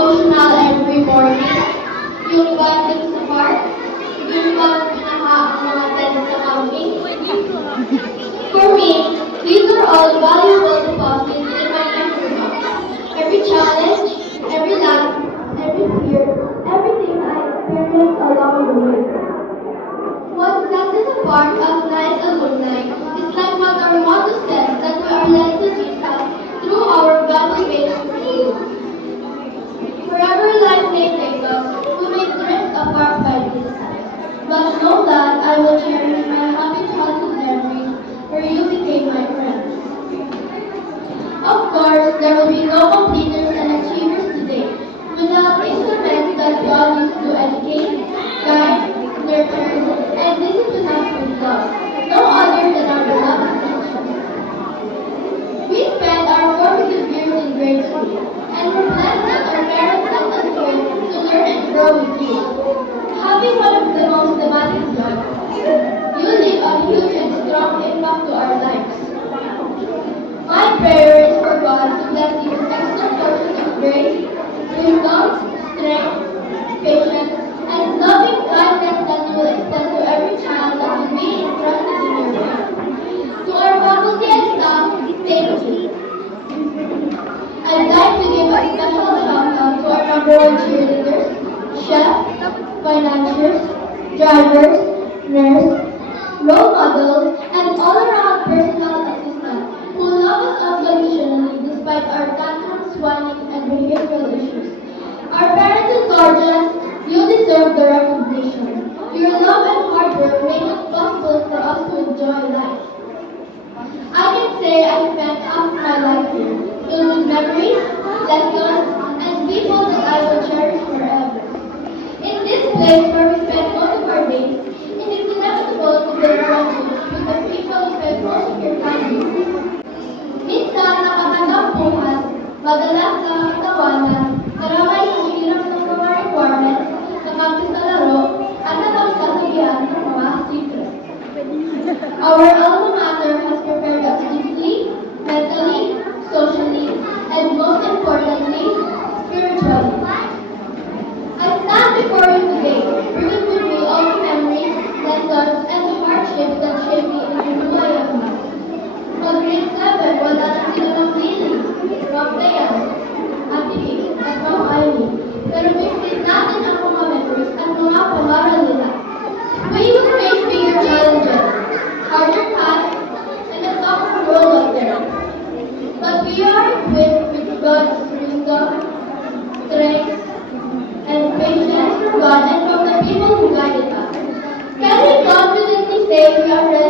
emotional every morning. Yung bonding sa park. Yung bonding pinaka ang mga tents sa camping. For me, these are all valuable deposits in my memory box. Every challenge, every laugh, every fear, everything I experienced along the way. What sets us apart as nice alumni is like what our motto says that we are led to Jesus through our value-based faith. Wherever life may take us, we may drift apart by distance. But know that I will cherish my happy childhood memories where you became my friend. Of course, there will be no completers and achievers today without instruments that God used to educate, guide, nurture, and discipline us with love. No other than our beloved teachers. We spent our formative years in grade school, and we're blessed that our parents sent us here to learn and grow with you. Having one of the most demanding jobs, you leave a huge and strong impact to our lives. My prayer is for God to bless you with extra portions of grace, wisdom, strength, patience, and loving kindness that you will extend to every child that will be entrusted in your care. To our faculty and staff, thank you. I'd like to give a special shout out to our number one cheerleaders, chefs, financiers, drivers, nurses, role models, and all-around personal assistants who love us unconditionally despite our tantrums, whining, and behavioral issues. Our parents and guardians, you deserve the recognition. Your love and hard work make it possible for us to enjoy life. I can say I spent half my life here, filled with memories, lessons, and people that I will cherish forever. In this place where we spend most of our days, it is inevitable to build friendships with the people who spend most of your time with. Minsan nakakandang bukas, madalas na tawanan, karamay ang hirap ng mga requirements, nakampi sa laro, at nakakasabihan ng mga secrets. Our alma mater has prepared us physically, mentally, socially, and most importantly, spiritually. I stand before you today, bringing with me all the memories, lessons, and hardships that shape me into who I am now. Mag-grade 7, wala na sila ng Lily, Rob Leon, Ate Vic, at Ma'am Eileen. Pero bigyan natin ang mga memories at mga pangaral nila. We will face bigger challenges, harder tasks, and a tougher road out there. But we are equipped with God's wisdom, strength, and patience from God and from the people who guided us. Can we confidently say we are ready